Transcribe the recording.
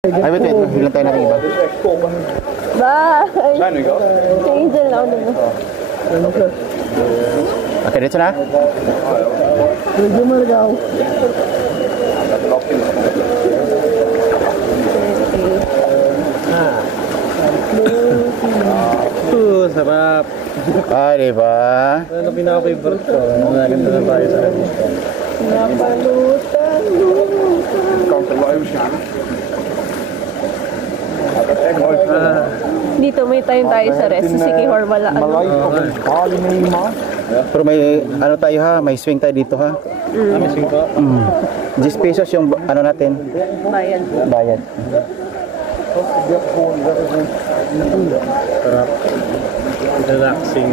Ay, wait. Bilang tayo natin iba. Bye! Si Angel na ulit mo. Okay, dito na. Medyo maragaw. Sarap. Ah, diba? Ano pinaka-favorite ko? Naganda na tayo sa revista. Napalutan. Dito may time tayo sa rest. Si Kihor wala. Pero may, ano tayo ha, may swing tayo dito ha. Missing po. 10 pesos yung, ano natin, Bayan. bayad. Sarap. Relaxing.